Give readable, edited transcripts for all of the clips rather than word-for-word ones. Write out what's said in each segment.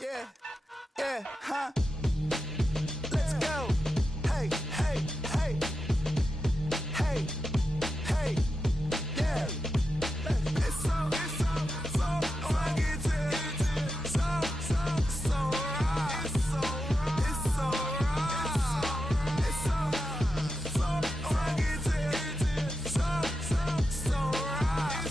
Yeah, yeah, huh? Let's go. Hey, hey, hey. Hey, hey, yeah. It's so rugged. So right. It's so right. It's so rugged. So right.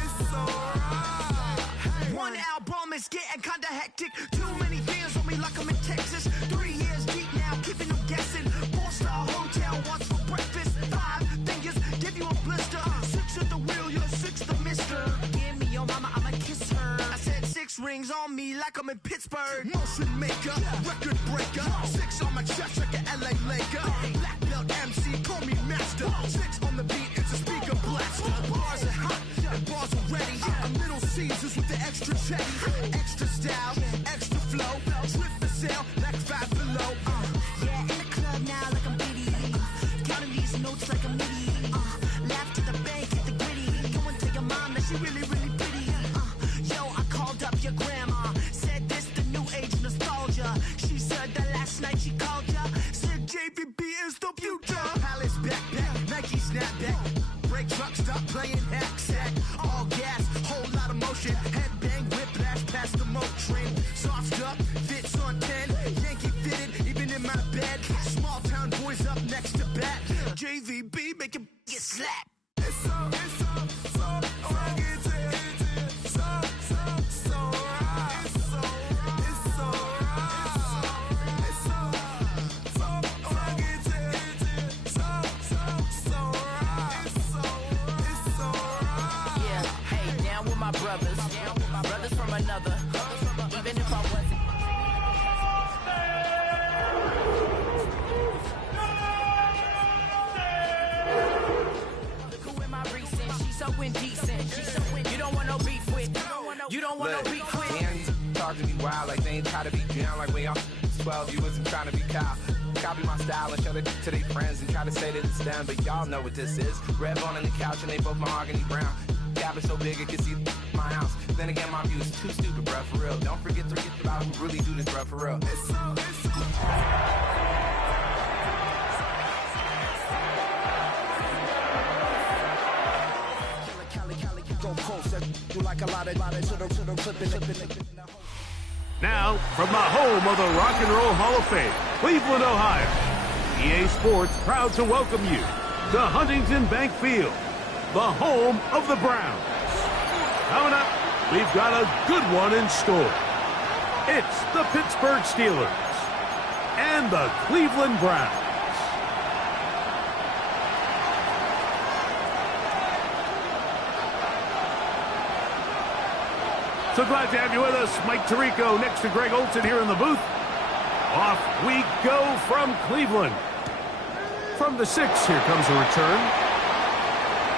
It's so right. One album is getting kinda hectic. Too many fans on me like I'm in Texas. 3 years deep now, keeping them guessing. 4-star hotel, what's for breakfast? 5 fingers, give you a blister. 6 at the wheel, you're 6 the mister. Give me your mama, I'ma kiss her. I said 6 rings on me like I'm in Pittsburgh. Motion maker, record breaker. 6 on my chest like an LA Laker. Black belt MC, call me master. 6 on the beat, it's a speaker blaster. Bars are hot, and bars are ready. A Little Caesars with the extra chetty. Extra style, extra flow. Trip for sale, like 5 below. Yeah, in the club now like I'm Biddy. Counting these notes like a MIDI. Laugh to the bank, hit the gritty. Go and tell your mom that she really, really pretty. Yo, I called up your grandma. Said this the new age nostalgia. She said that last night she called ya. Said JVB is the future. Palace backpack, Nike snapback. Break truck, stop playing hack sack. All gas, whole lot of motion. Headbang, whiplash, past the moat train. Soft up, fits on 10. Yankee fitted, even in my bed. Small town boys up next to bat. JVB, make it get slapped. It's so rugged. So right. It's so right. It's so rugged. So right. It's so right. Yeah, hey, down with my brothers. Brothers from another. Even if I wasn't. Look who am I recent? She's so indecent. You don't want no beef with. You don't want no beef with. Damn, these talk to me wild like they ain't try to be down like when y'all 12, you wasn't trying to be Kyle. Copy my style and show it to their friends and try to say that it's them, but y'all know what this is. Red bone on the couch and they both mahogany brown. Gap is so big it can see my house. Then again, my view is too stupid, bruh, for real. Don't forget about who really do this, bruh, for real. It's so go close, do like a lot of to the clipping. Now, from the home of the Rock and Roll Hall of Fame, Cleveland, Ohio, EA Sports proud to welcome you to Huntington Bank Field, the home of the Browns. Coming up, we've got a good one in store. It's the Pittsburgh Steelers and the Cleveland Browns. So glad to have you with us. Mike Tirico next to Greg Olson here in the booth. Off we go from Cleveland. From the 6, here comes a return.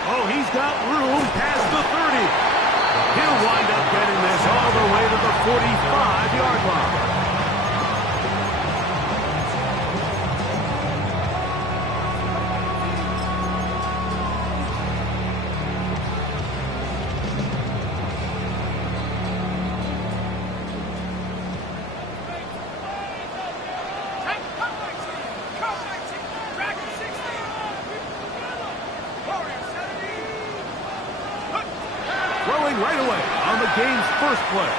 Oh, he's got room past the 30. He'll wind up getting this all the way to the 45-yard line. Right away on the game's first play.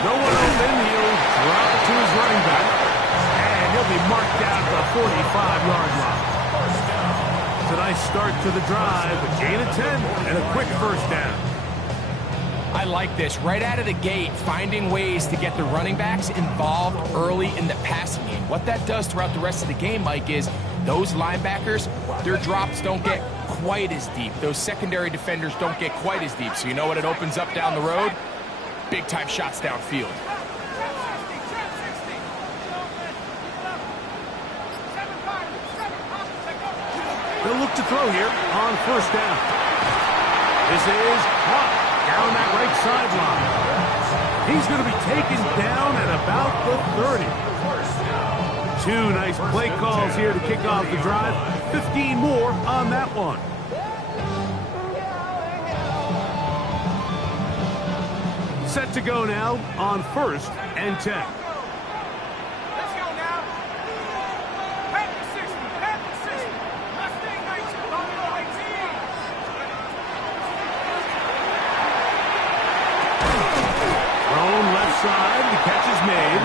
No one open, he'll drop it to his running back. And he'll be marked down at the 45-yard line. It's a nice start to the drive, a gain of 10 and a quick first down. I like this. Right out of the gate, finding ways to get the running backs involved early in the passing game. What that does throughout the rest of the game, Mike, is those linebackers, their drops don't get quite as deep. Those secondary defenders don't get quite as deep. So you know what it opens up down the road? Big-time shots downfield. They'll look to throw here on first down. This is caught down that right sideline. He's going to be taken down at about the 30. 2 nice play calls here to kick off the drive. 15 more on that one. Set to go now on 1st and 10. Let's go now. Head to 60. Head to 60. Mustang Nation. Buffalo 18. Thrown left side. The catch is made.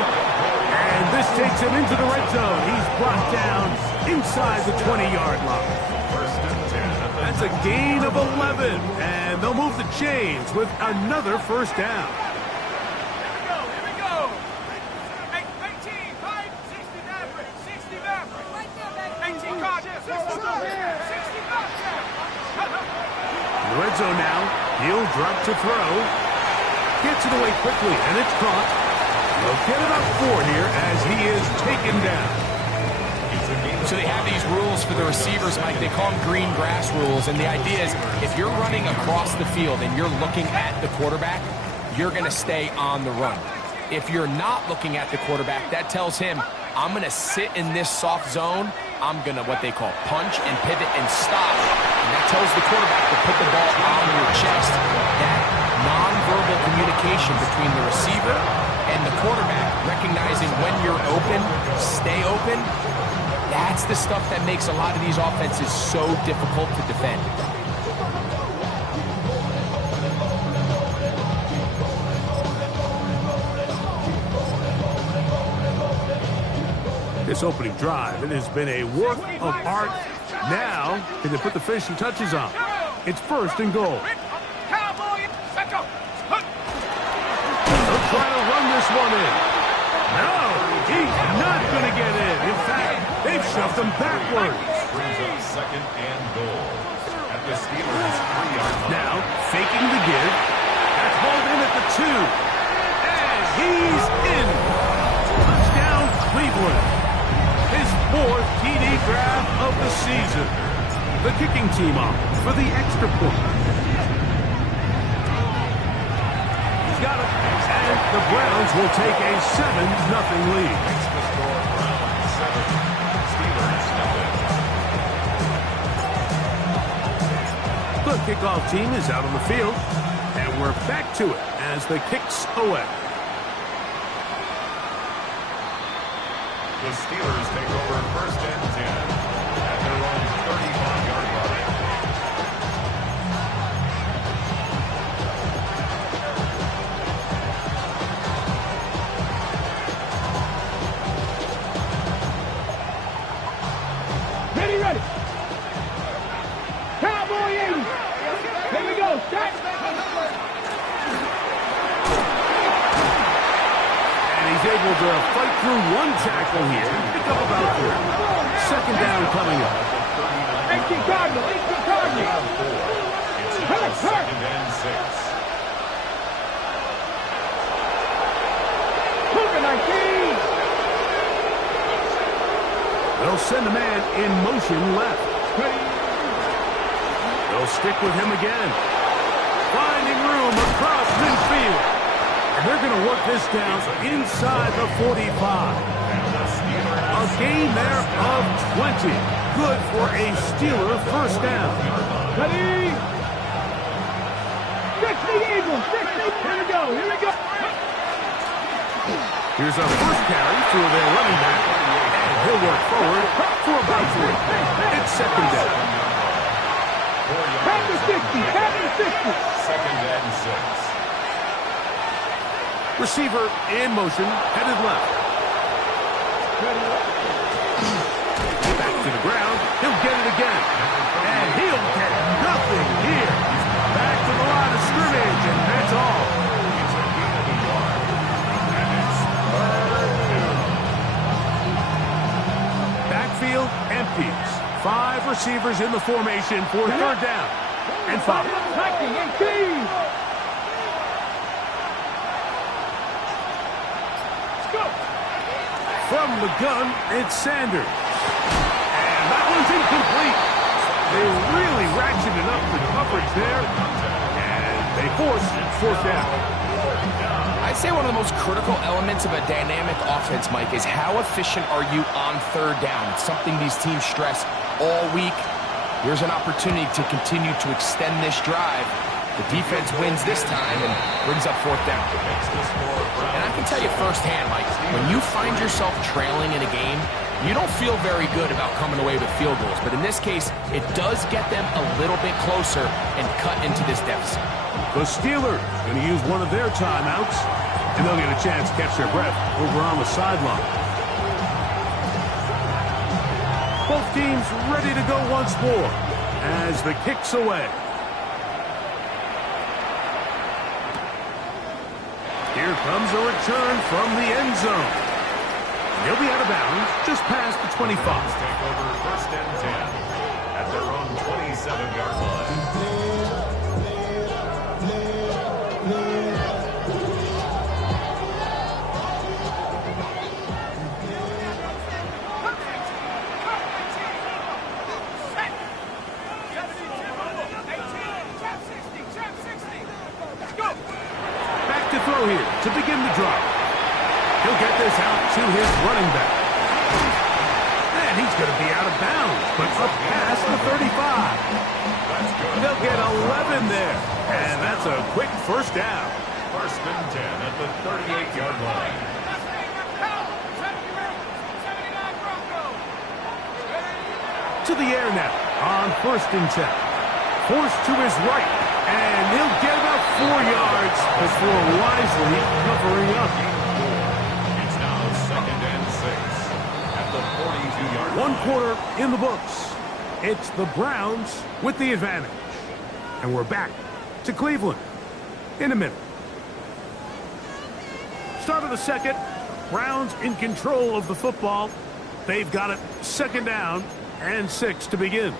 And this takes him into the red zone. He's brought down inside the 20-yard line. That's a gain of 11. And they'll move the chains with another first down. Here we go. 18, 5, 60 Maverick. 60 Maverick. 18 Cardinals. 60 Maverick. In the red zone now. He'll drop to throw. Gets it away quickly, and it's caught. They'll get about 4 here as he is taken down. So they have these rules for the receivers, Mike. They call them green grass rules. And the idea is if you're running across the field and you're looking at the quarterback, you're going to stay on the run. If you're not looking at the quarterback, that tells him, I'm going to sit in this soft zone. I'm going to what they call punch and pivot and stop. And that tells the quarterback to put the ball on your chest. That nonverbal communication between the receiver and the quarterback, recognizing when you're open, stay open, that's the stuff that makes a lot of these offenses so difficult to defend. This opening drive, it has been a work of art. Now, can they put the finishing touches on? It's 1st and goal. They'll try to run this one in. No, he's not going to get in. In fact, they've shoved him backwards. Brings up 2nd and goal at the Steelers' 3-yard line. Now, faking the give. That's hauled in at the 2. And he's in. Touchdown, Cleveland. His 4th TD grab of the season. The kicking team off for the extra point. He's got it. And the Browns will take a 7-0 lead. Extra score, Browns 7, Steelers 0. The kickoff team is out on the field. And we're back to it as the kicks away. The Steelers take over 1st and 10 at their own 35-yard line. Ready. Cowboy 80. Here we go. Start. He's able to fight through one tackle here. Pick up about 3. 2nd down coming up. 18 Cardinal. It's now 2nd and 6. Cougar 19. They'll send a man in motion left. They'll stick with him again. Finding room across midfield. And they're going to work this down inside the 45. A gain there of 20. Good for a Steeler 1st down. Ready. 60 Eagles. 60. Here we go. Here's a first carry through their running back. And he'll work forward for about 3. It's 2nd down. Have the 60. 2nd and 6. Receiver in motion, headed left. Back to the ground. He'll get it again. And he'll get nothing here. Back to the line of scrimmage, and that's all. Backfield empties. 5 receivers in the formation for 3rd down. And 5. From the gun, it's Sanders. And that one's incomplete. They really ratcheted up the coverage there. And they force 4th down. I'd say one of the most critical elements of a dynamic offense, Mike, is how efficient are you on 3rd down? It's something these teams stress all week. Here's an opportunity to continue to extend this drive The defense wins this time and brings up fourth down. And I can tell you firsthand, Mike, when you find yourself trailing in a game, you don't feel very good about coming away with field goals. But in this case, it does get them a little bit closer and cut into this deficit. The Steelers going to use one of their timeouts, and they'll get a chance to catch their breath over on the sideline. Both teams ready to go once more as the kick's away. Here comes a return from the end zone. He'll be out of bounds just past the 25. Take over first and 10 at their own 27-yard line. Throw here to begin the drive. He'll get this out to his running back. And he's going to be out of bounds, but up past the 35. They'll get 11 there, and that's a quick first down. First and 10 at the 38-yard line. To the air now on first and 10. Forced to his right. And he'll get about 4 yards before wisely covering up. It's now second and 6 at the 42-yard line. 1 quarter in the books. It's the Browns with the advantage. And we're back to Cleveland in a minute. Start of the second. Browns in control of the football. They've got it second down and 6 to begin.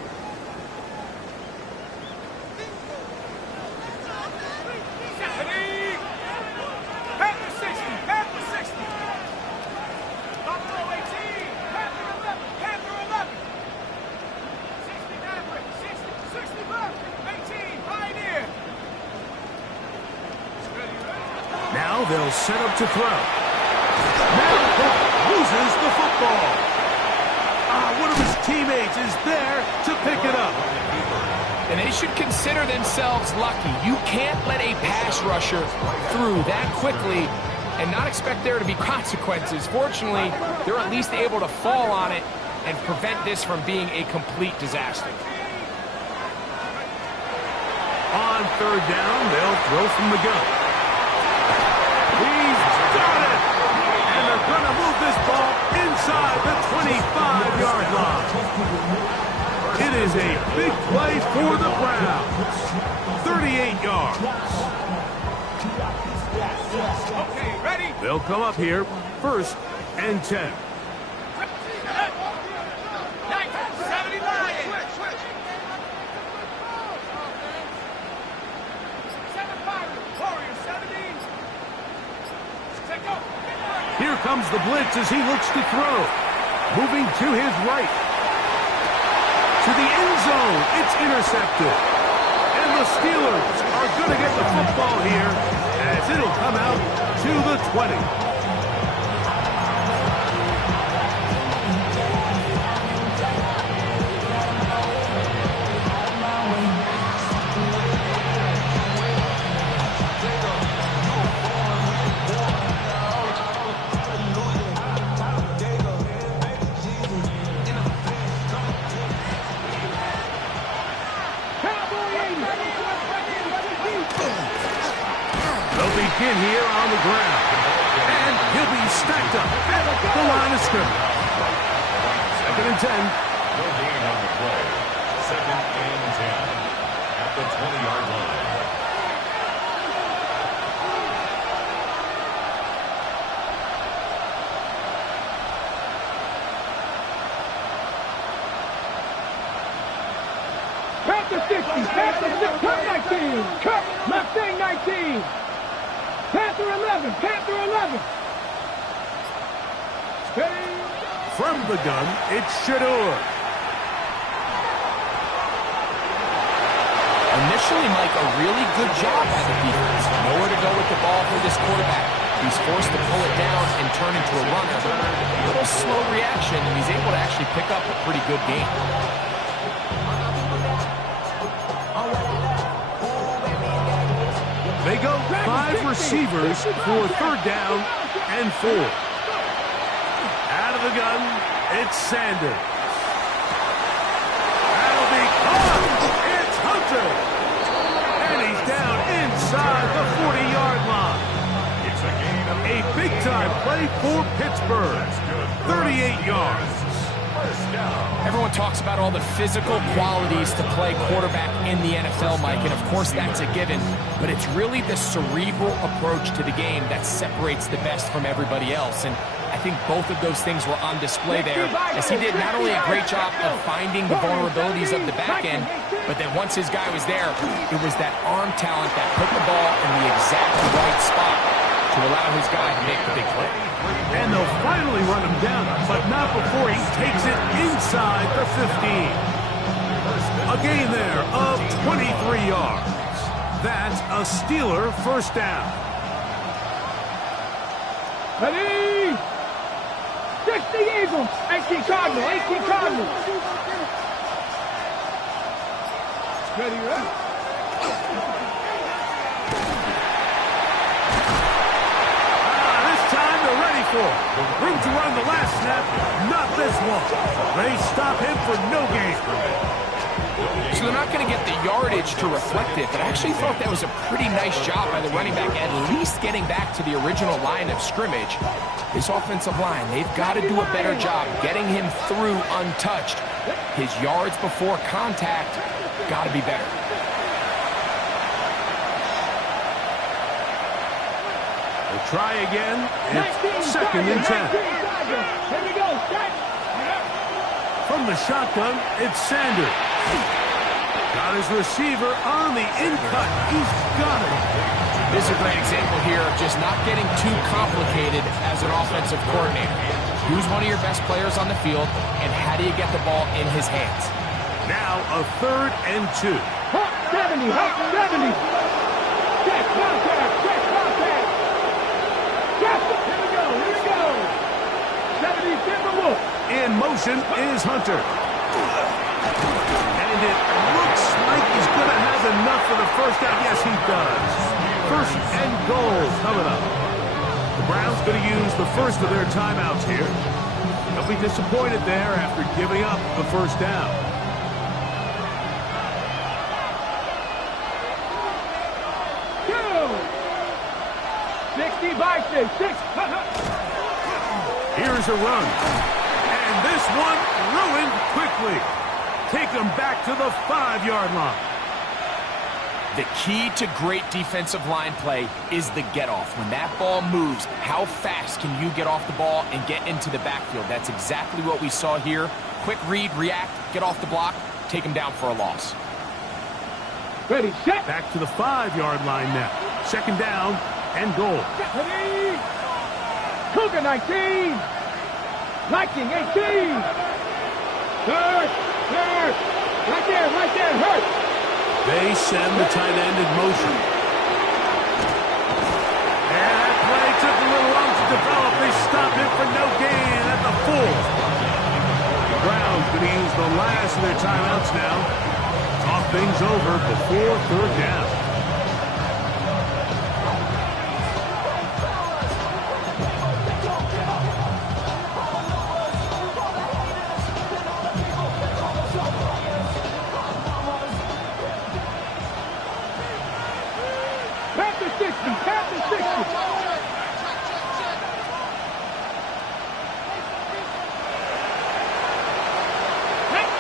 Now they'll set up to throw. Now loses the football. One of his teammates is there to pick it up. And they should consider themselves lucky. You can't let a pass rusher through that quickly and not expect there to be consequences. Fortunately, they're at least able to fall on it and prevent this from being a complete disaster. On third down, they'll throw from the gun. He's got it! And they're going to move this ball inside the 25-yard line. It is a big play for the Browns. 38 yards. Okay, ready? They'll come up here, first and 10. Here comes the blitz as he looks to throw. Moving to his right. To the end zone. It's intercepted. And the Steelers are going to get the football here as it'll come out to the 20. Begin here on the ground. And he'll be stacked up at the line of scrimmage. Second and 10. No gain on the play. Second and 10 at the 20-yard line. Panther 60, Panther 6, cut 19, cut Mustang 19. Panther 11, Panther 11. Steady. From the gun, it's Shedeur. Initially, Mike, a really good job by the defense. Nowhere to go with the ball for this quarterback. He's forced to pull it down and turn into a runner. A little slow reaction, and he's able to actually pick up a pretty good game. go 5 receivers for third down and 4. Out of the gun, it's Sanders. That'll be caught. It's Hunter. And he's down inside the 40-yard line. It's a gain of A big-time play for Pittsburgh. 38 yards. first down. Everyone talks about all the physical qualities to play quarterback in the NFL, Mike, and of course that's a given, but it's really the cerebral approach to the game that separates the best from everybody else, and I think both of those things were on display there, as he did not only a great job of finding the vulnerabilities of the back end, but then once his guy was there, it was that arm talent that put the ball in the exact right spot to allow his guy to make the big play. And they'll finally run him down, but not before he takes it inside the 15. A gain there of 23 yards. That's a Steeler first down. Ready? 60 Eagles, 18 Cardinals, 18 Cardinals. Ready, right? Room to run the last snap, not this one. They stop him for no gain. So they're not going to get the yardage to reflect it, but I actually thought that was a pretty nice job by the running back, at least getting back to the original line of scrimmage. This offensive line, they've got to do a better job getting him through untouched. His yards before contact got to be better. Try again. It's 2nd and 10. Here we go. From the shotgun, it's Sanders. Got his receiver on the in-cut. He's got it. This is a great example here of just not getting too complicated as an offensive coordinator. Who's one of your best players on the field, and how do you get the ball in his hands? Now a 3rd and 2. Hot 70, hot 70. Check, contact, check, contact. Yes, here we go, here we go. 70, Timberwolf. In motion is Hunter. And it looks like he's going to have enough for the first down. Yes, he does. 1st and goal coming up. The Browns going to use the first of their timeouts here. They'll be disappointed there after giving up the first down. Here's a run. And this one ruined quickly. Take them back to the 5-yard line. The key to great defensive line play is the get-off. When that ball moves, how fast can you get off the ball and get into the backfield? That's exactly what we saw here. Quick read, react, get off the block, take him down for a loss. Ready, set. Back to the 5-yard line now. 2nd down and goal. Ready. Cougar 19. Viking 18. Hurt. Right there, hurt. They send the tight end in motion. And that play took a little long to develop. They stop him for no gain at the 4. The Browns going to use the last of their timeouts now. Talk things over before 3rd down.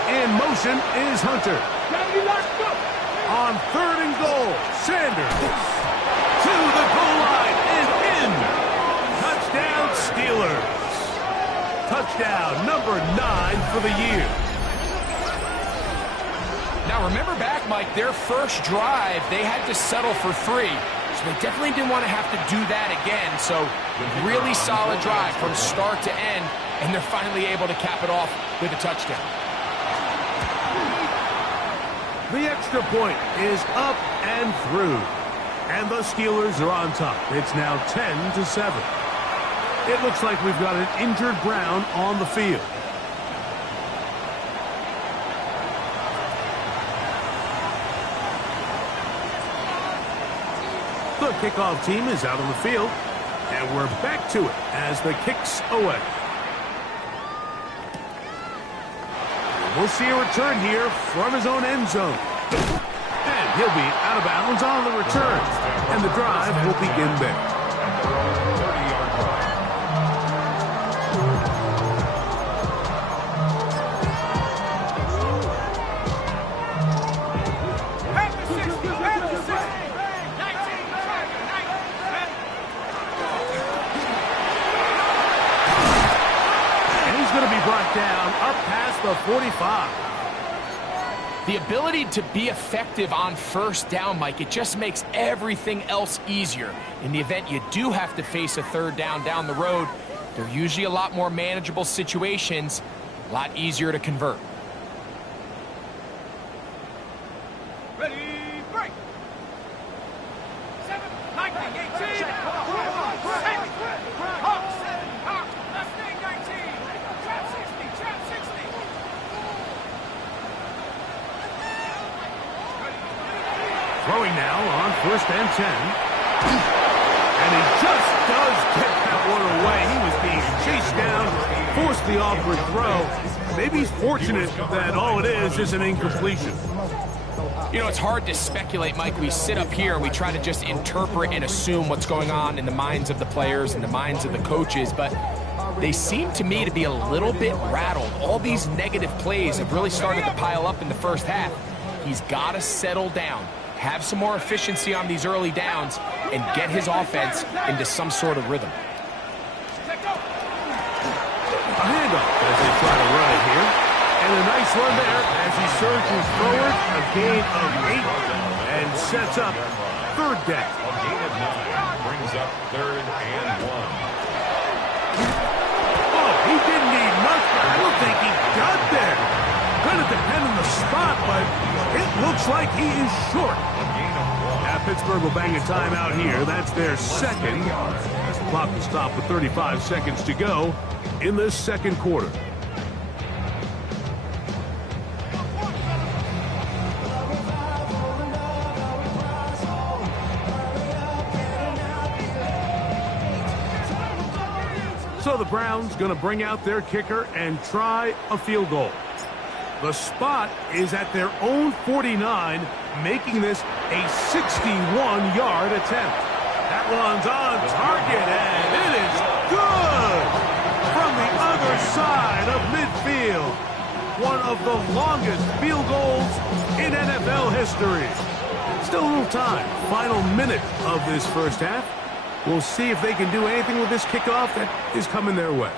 In motion is Hunter. On 3rd and goal, Sanders to the goal line and in. Touchdown, Steelers. Touchdown number 9 for the year. Now remember back, Mike, their first drive, they had to settle for 3. So they definitely didn't want to have to do that again. So really solid drive from start to end, and they're finally able to cap it off with a touchdown. The extra point is up and through. And the Steelers are on top. It's now 10-7. It looks like we've got an injured Brown on the field. The kickoff team is out on the field, and we're back to it as the kick's away. We'll see a return here from his own end zone. And he'll be out of bounds on the return. And the drive will begin there. At their own 30-yard line. And he's going to be brought down up past the 45. The ability to be effective on first down, Mike, it just makes everything else easier. In the event you do have to face a third down the road, they're usually a lot more manageable situations, a lot easier to convert. Ready, break. 7, 19, 18. Hawk 7, Hawk. Mustang 19. Trap 60, trap 60. Throwing now on 1st and 10. And he just does get that one away. He was being chased down, forced the awkward throw. Maybe he's fortunate that all it is an incompletion. You know, it's hard to speculate, Mike. We sit up here and we try to just interpret and assume what's going on in the minds of the players and the minds of the coaches, but they seem to me to be a little bit rattled. All these negative plays have really started to pile up in the first half. He's got to settle down, have some more efficiency on these early downs, and get his offense into some sort of rhythm. A handoff as they try to run it here. And a nice run there as he surges forward, a gain of 8, and sets up 3rd down. A gain of 9 brings up 3rd and 1. Oh, he didn't need much, but I don't think he got there. Going to depend on the spot, but it looks like he is short. A gain of 1. Now Pittsburgh will bang a timeout here. That's their second. As the clock will stop with 35 seconds to go in this second quarter. So the Browns going to bring out their kicker and try a field goal. The spot is at their own 49, making this a 61-yard attempt. That one's on target, and it is good from the other side of midfield. One of the longest field goals in NFL history. Still a little time. Final minute of this first half. We'll see if they can do anything with this kickoff that is coming their way.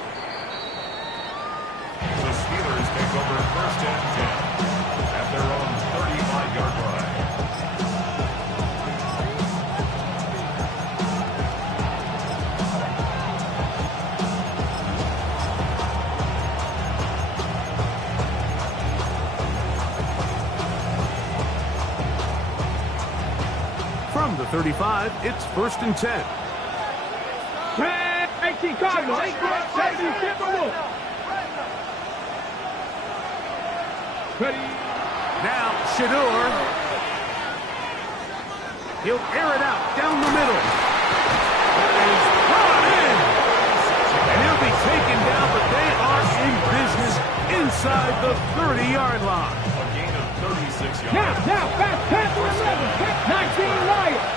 The Steelers take over 1st and 10 at their own 35-yard line. From the 35, it's 1st and 10. 18 Cardinals, 70 Timberwolves. Ready. Now, Shedeur. He'll air it out down the middle. That is brought in. And he'll be taken down, but they are in business inside the 30-yard line. A gain of 36 yards. Now, fast pass to 11, 19 Lions.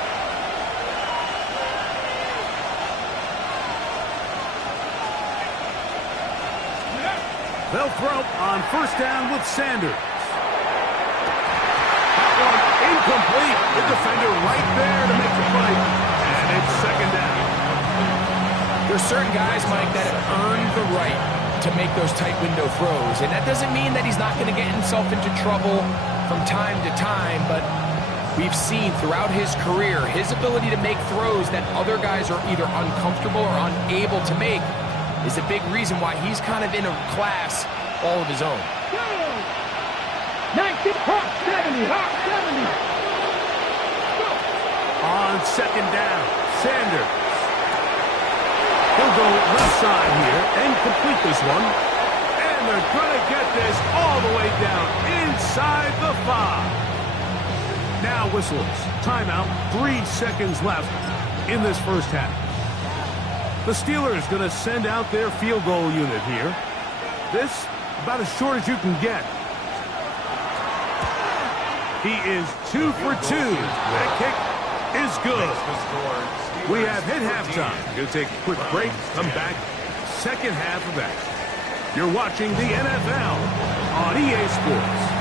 They'll throw on 1st down with Sanders. That one incomplete. The defender right there to make the play. And it's 2nd down. There's certain guys, Mike, that have earned the right to make those tight window throws. And that doesn't mean that he's not going to get himself into trouble from time to time, but we've seen throughout his career his ability to make throws that other guys are either uncomfortable or unable to make is a big reason why he's kind of in a class all of his own. 19 Hawk 70, Hawk 70. On 2nd down, Sanders. He'll go left side here and complete this one. And they're going to get this all the way down inside the 5. now whistles. Timeout, 3 seconds left in this first half. The Steelers going to send out their field goal unit here. This, about as short as you can get. He is 2 for 2. That kick is good. We have hit halftime. Going to take a quick break, come back, second half of that. You're watching the NFL on EA Sports.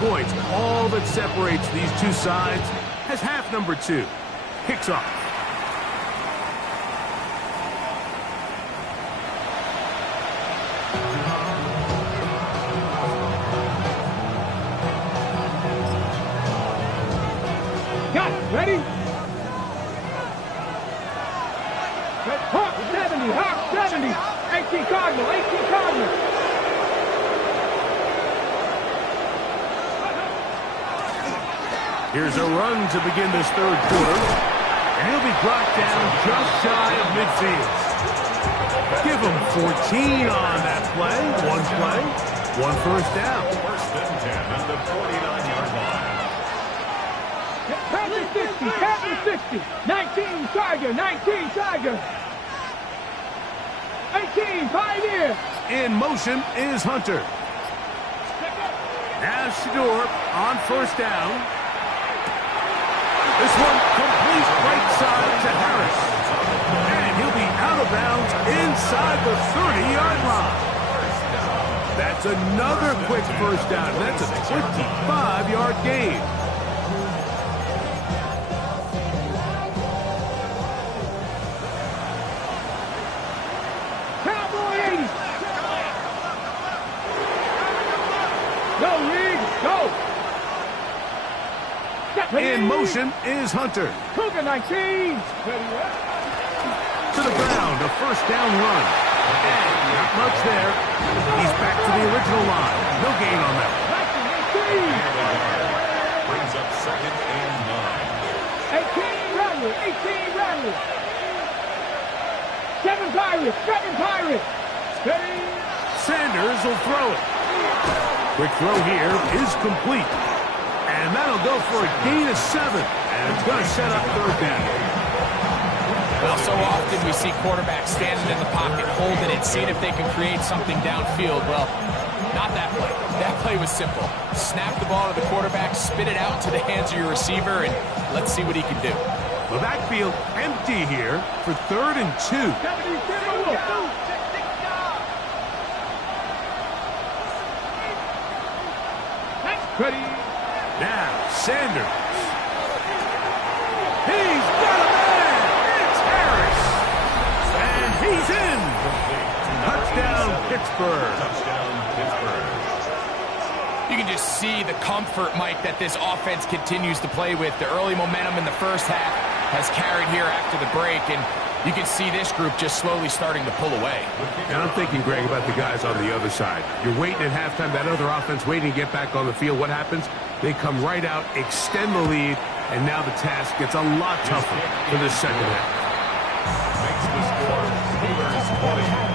Points, all that separates these two sides, as half number 2 kicks off. Got it. Ready? Hawk 70, Hawk 70. 18 Cardinal, 18 Cardinal. Here's a run to begin this third quarter, and he'll be brought down just shy of midfield. Give him 14 on that play. One first down. First and 10 at the 49-yard line. Captain 60, 19 Tiger, 19 Tiger. 18 Pioneer. In motion is Hunter. Now Shador on first down. This one complete right side to Harris. And he'll be out of bounds inside the 30-yard line. That's another quick first down. That's a 25-yard gain. Cowboy 80. Go, Reed, go. In motion is Hunter. Cougar 19. To the ground, a first down run. And not much there. He's back to the original line. No gain on that. Brings up second and 9. 18 Rattler. 7 Pirates. Steady. Sanders will throw it. Quick throw here is complete. And that'll go for a gain of 7. And it's going to set up third down. Well, so often we see quarterbacks standing in the pocket, holding it, seeing if they can create something downfield. Well, not that play. That play was simple. Snap the ball to the quarterback, spit it out into the hands of your receiver, and let's see what he can do. The backfield empty here for 3rd and 2. Ready. Now, Sanders. He's got a man. It's Harris. And he's in. Touchdown, Pittsburgh. You can just see the comfort, Mike, that this offense continues to play with. The early momentum in the first half has carried here after the break, and you can see this group just slowly starting to pull away. And I'm thinking, Greg, about the guys on the other side. You're waiting at halftime, that other offense waiting to get back on the field. What happens? They come right out, extend the lead, and now the task gets a lot tougher for this second half. Makes the score Steelers 20.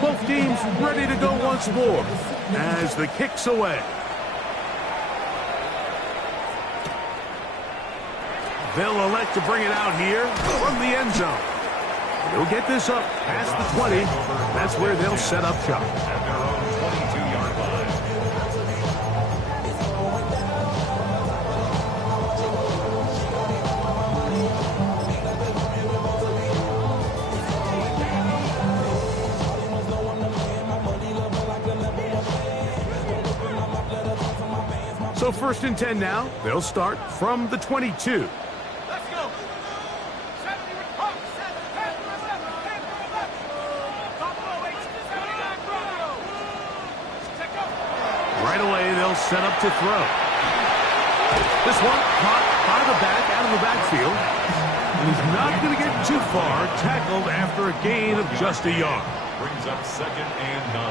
Both teams ready to go once more as the kick's away. They'll elect to bring it out here from the end zone. They'll get this up past the 20. That's where they'll set up shop. At their own 22-yard line. So 1st and 10 now. They'll start from the 22. Right away, they'll set up to throw. This one caught by the back out of the backfield. And he's not going to get too far, tackled after for a gain of just a yard. Brings up 2nd and 9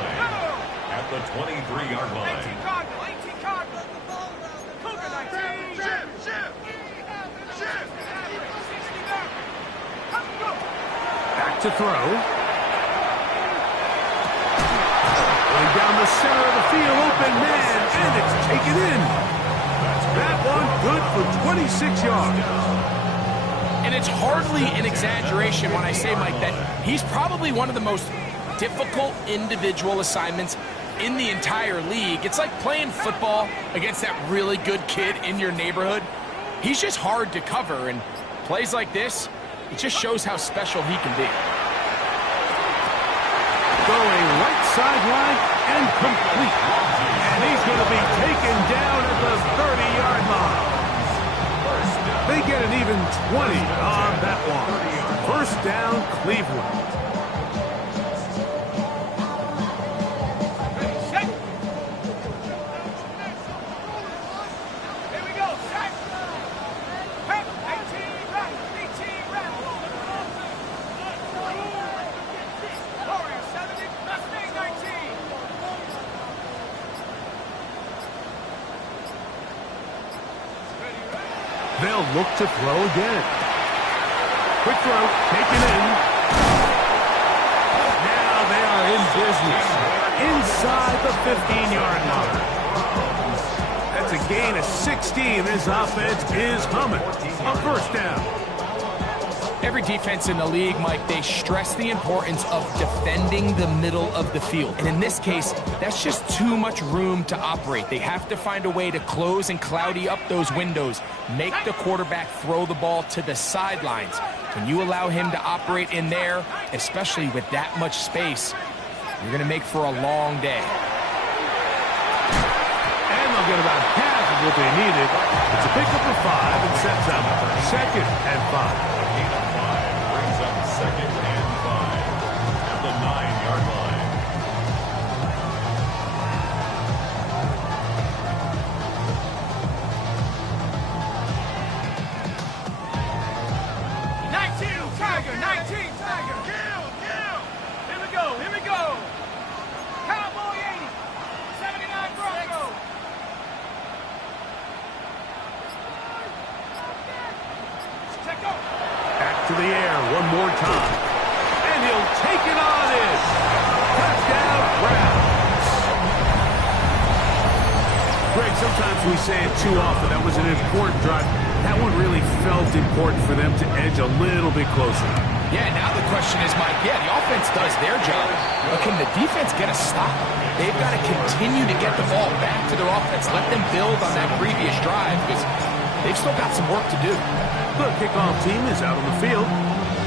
at the 23-yard line. 18 Cardinal, 18 Cardinal. Cougar 19. Back to throw. Going down the center of the field, open man, and it's taken in. That one good for 26 yards. And it's hardly an exaggeration when I say, Mike, that he's probably one of the most difficult individual assignments in the entire league. It's like playing football against that really good kid in your neighborhood. He's just hard to cover, and plays like this, it just shows how special he can be. Going right sideline and complete. And he's going to be taken down at the 30-yard line. They get an even 20 on that one. First down, Cleveland. They'll look to throw again. Quick throw, taken in. Now they are in business. Inside the 15-yard line. That's a gain of 16. This offense is humming. A first down. Every defense in the league, Mike, they stress the importance of defending the middle of the field. And in this case, that's just too much room to operate. They have to find a way to close and cloudy up those windows, make the quarterback throw the ball to the sidelines. When you allow him to operate in there, especially with that much space, you're going to make for a long day. And they'll get about half of what they needed. It's a pickup of 5 and sets up 2nd and 5. Brings up 2nd and 5 at the 9-yard line. Tiger, 19 Tiger. Kill. Here we go. Cowboy 80. 79 Bronco. Check go. Back to the air one more time. And he'll take it on in. Touchdown, Browns. Greg, sometimes we say it too often. That was an important drive. That one really felt important for them to edge a little bit closer. Yeah, now the question is, Mike, the offense does their job, but can the defense get a stop? They've got to continue to get the ball back to their offense. Let them build on that previous drive, because they've still got some work to do. The kickoff team is out on the field,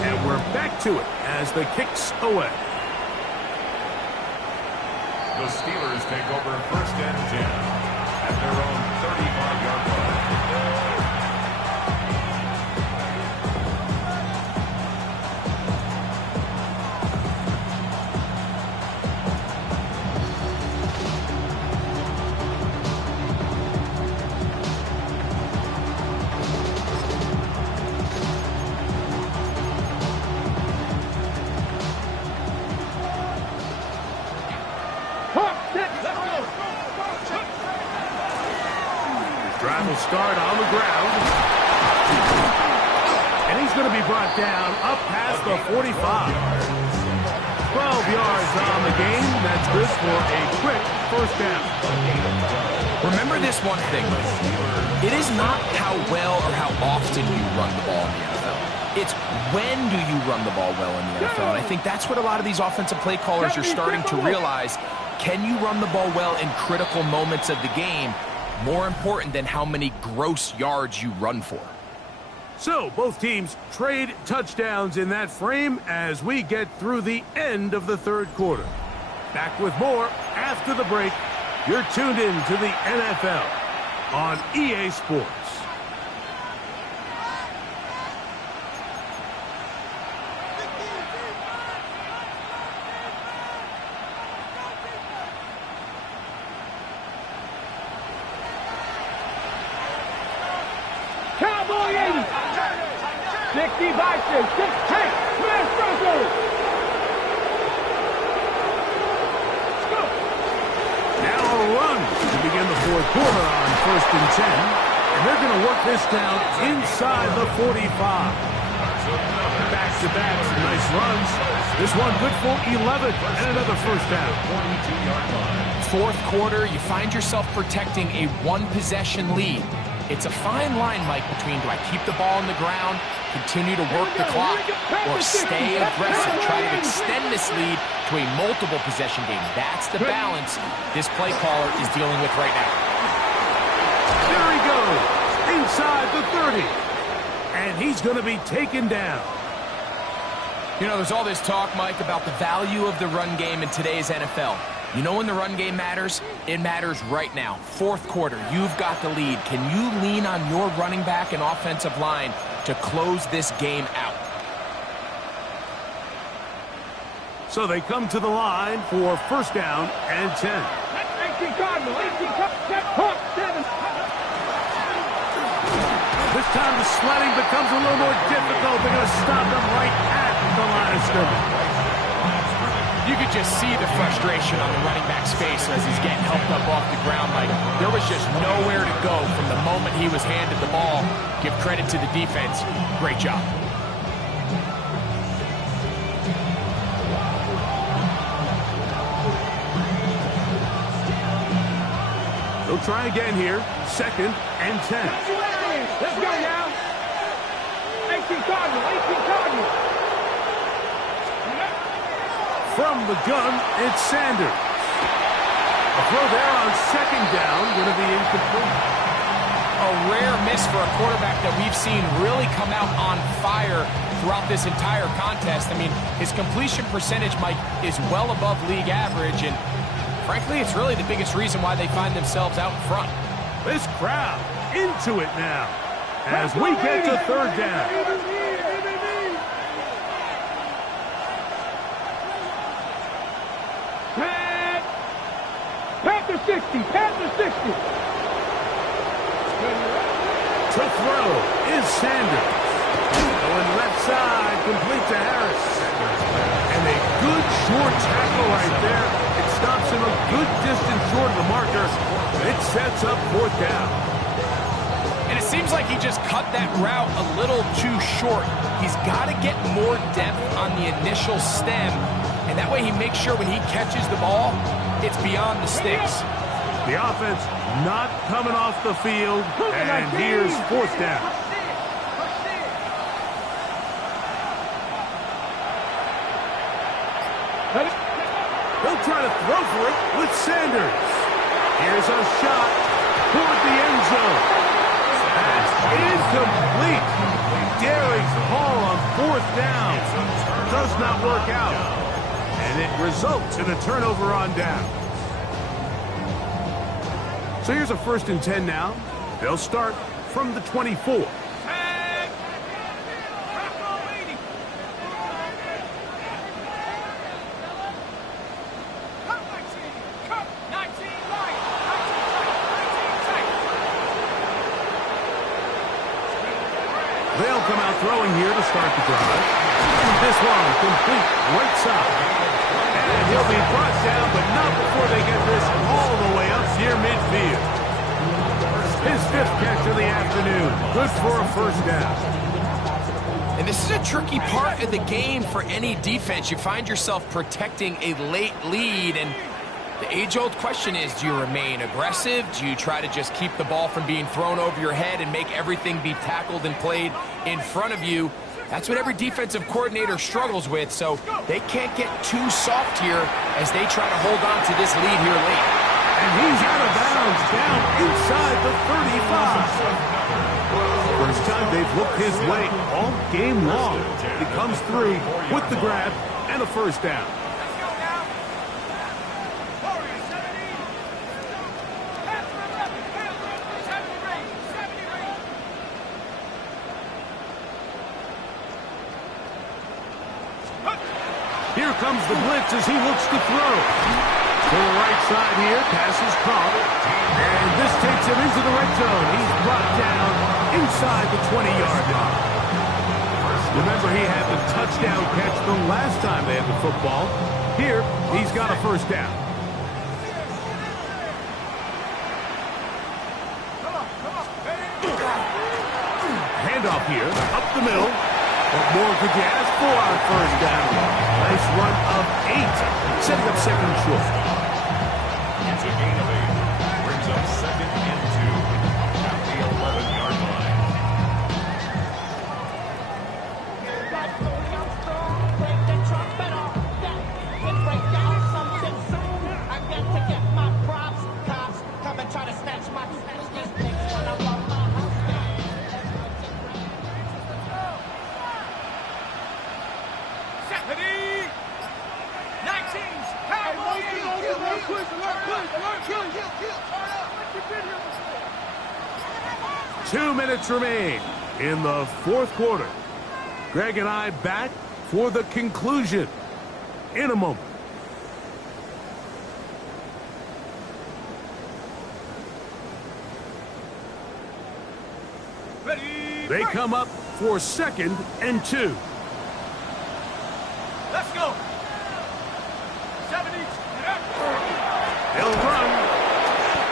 and we're back to it as the kicks away. The Steelers take over 1st and 10 at their own 35-yard line. Drive will start on the ground. And he's going to be brought down up past the 45. 12 yards on the game. That's good for a quick first down. Remember this one thing. It is not how well or how often you run the ball in the NFL. It's when do you run the ball well in the NFL. And I think that's what a lot of these offensive play callers are starting to realize. Can you run the ball well in critical moments of the game? More important than how many gross yards you run for. So, both teams trade touchdowns in that frame as we get through the end of the third quarter. Back with more after the break. You're tuned in to the NFL on EA Sports. Cowboy 80. 60 Vikings. 6 Tank. Smash Bronco. 1st and 10. And they're going to work this down inside the 45. Back-to-back, some nice runs. This one good for 11 and another first down. 22-yard line. Fourth quarter, you find yourself protecting a one-possession lead. It's a fine line, Mike, between do I keep the ball on the ground, continue to work the clock, or stay aggressive, try to extend this lead to a multiple possession game. That's the balance this play caller is dealing with right now. There he goes, inside the 30. And he's going to be taken down. You know, there's all this talk, Mike, about the value of the run game in today's NFL. You know when the run game matters? It matters right now. Fourth quarter, you've got the lead. Can you lean on your running back and offensive line to close this game out? So they come to the line for first down and 10. 18 Cardinal, 18 Cardinal, 7. This time the sledding becomes a little more difficult. They're going to stop them right at the line of scrimmage. You could just see the frustration on the running back's face as he's getting helped up off the ground. Like there was just nowhere to go from the moment he was handed the ball. Give credit to the defense. Great job. They'll try again here. 2nd and 10. Let's go now. 18 Cardinal, 18 Cardinal. From the gun, it's Sanders. A throw there on 2nd down, going to be incomplete. A rare miss for a quarterback that we've seen really come out on fire throughout this entire contest. I mean, his completion percentage, Mike, is well above league average, and frankly, it's really the biggest reason why they find themselves out in front. This crowd into it now as we get to 3rd down. Panther 60, Panther 60. To throw is Sanders. Going left side, complete to Harris. And a good short tackle right there. It stops him a good distance short of the marker. It sets up 4th down. And it seems like he just cut that route a little too short. He's got to get more depth on the initial stem. And that way he makes sure when he catches the ball, it's beyond the sticks. The offense not coming off the field, and here's 4th down. They'll try to throw for it with Sanders. Here's a shot toward the end zone. That's incomplete. Derrick Hall on 4th down. Does not work out. And it results in a turnover on down. So here's a 1st and 10 now. They'll start from the 24. They'll come out throwing here to start the drive. And this one complete right side. And he'll be brought down, but not before they get this all the way up near midfield. His 5th catch of the afternoon. Good for a first down. And this is a tricky part of the game for any defense. You find yourself protecting a late lead, and the age-old question is, do you remain aggressive? Do you try to just keep the ball from being thrown over your head and make everything be tackled and played in front of you? That's what every defensive coordinator struggles with, so they can't get too soft here as they try to hold on to this lead here late. And he's out of bounds, down inside the 35. First time they've looked his way all game long. He comes through with the grab and a first down. Here comes the blitz as he looks to throw. To the right side here, pass is caught. And this takes him into the red zone. He's brought down inside the 20-yard line. Remember, he had the touchdown catch the last time they had the football. Here, he's got a first down. here, up the middle. What more could you ask for on first down? Nice run of 8, setting up second short. It's a gain of 8. Brings up second and 2 at the 11-yard line. Two minutes remain in the fourth quarter. Greg and I back for the conclusion in a moment. They come up for second and 2. Let's go. 70. They'll run.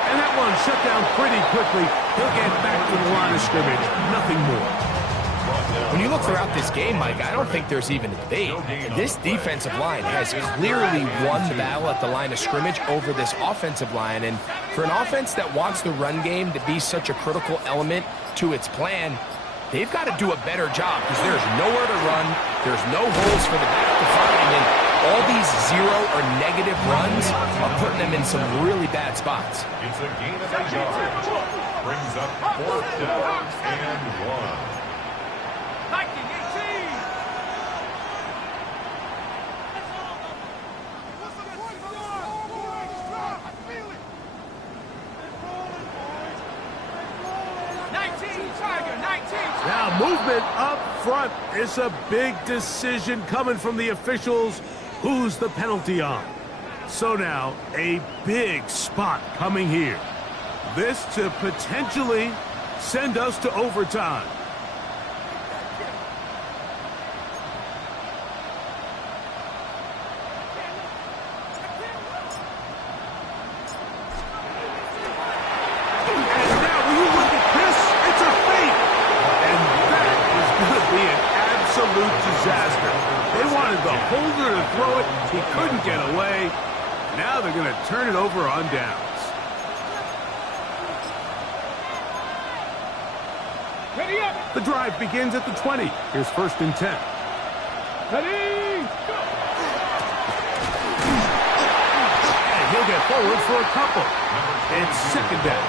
And that one shut down pretty quickly. He'll get back to the line of scrimmage. Nothing more. When you look throughout this game, Mike, I don't think there's even a debate. This defensive line has clearly won the battle at the line of scrimmage over this offensive line. And for an offense that wants the run game to be such a critical element to its plan, they've got to do a better job because there's nowhere to run. There's no holes for the back to find. And all these 0 or negative runs are putting them in some really bad spots. It's a gain of 8 yards. Brings up 4th down and 1. 1918. Now movement up front. It's a big decision coming from the officials. Who's the penalty on? So now a big spot coming here. This to potentially send us to overtime. Disaster. They wanted the holder to throw it. He couldn't get away. Now they're going to turn it over on downs. Ready up. The drive begins at the 20. Here's 1st and 10. Ready. And he'll get forward for a couple. It's 2nd down.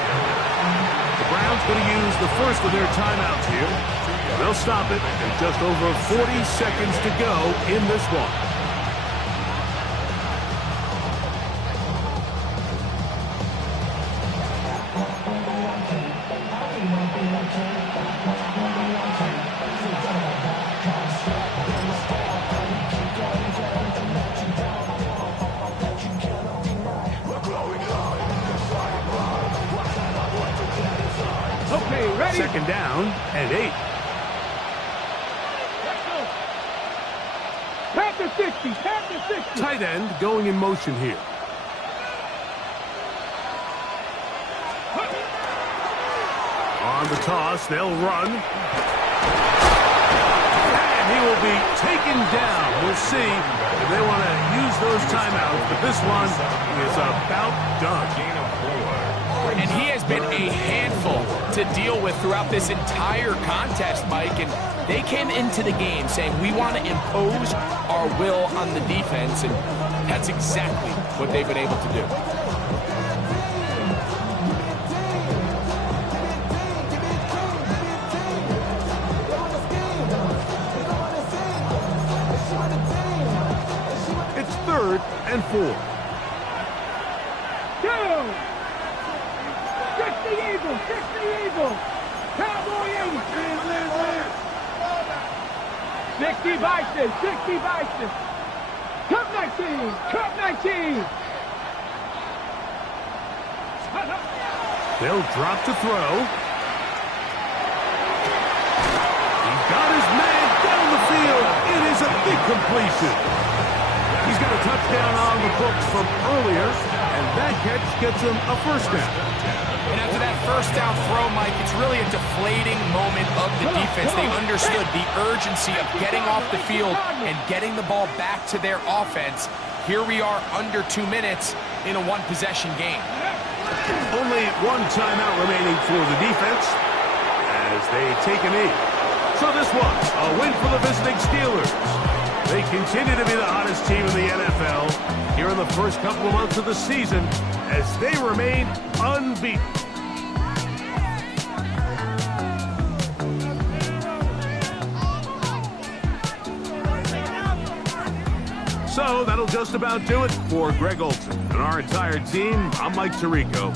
The Browns going to use the first of their timeouts here. They'll stop it with just over 40 seconds to go in this one. Okay, ready. 2nd down and 8. Panther 60, Panther 60. Tight end going in motion here. On the toss, they'll run. And he will be taken down. We'll see if they want to use those timeouts, but this one is about done. And he has been a handful to deal with throughout this entire contest, Mike. And they came into the game saying, we want to impose our will on the defense. And that's exactly what they've been able to do. It's 3rd and 4. Go. 60 Eagles, 60 Eagles. Cowboy 80. 60 Bison, 60 Bison. Cup 19, Cup 19. They'll drop to throw. He's got his man down the field. It is a big completion. He's got a touchdown on the books from earlier, and that catch gets him a 1st down. And after that first down throw, Mike, it's really a deflating moment of the defense. They understood the urgency of getting off the field and getting the ball back to their offense. Here we are under 2 minutes in a one-possession game. Only one timeout remaining for the defense as they take a knee. So this was a win for the visiting Steelers. They continue to be the hottest team in the NFL here in the first couple of months of the season as they remain unbeaten. So that'll just about do it for Greg Olsen and our entire team. I'm Mike Tirico.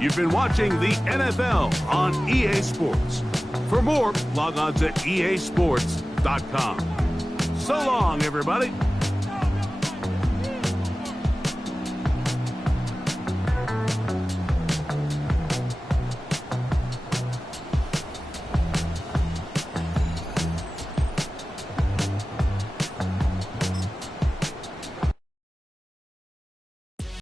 You've been watching the NFL on EA Sports. For more, log on to easports.com. So long, everybody.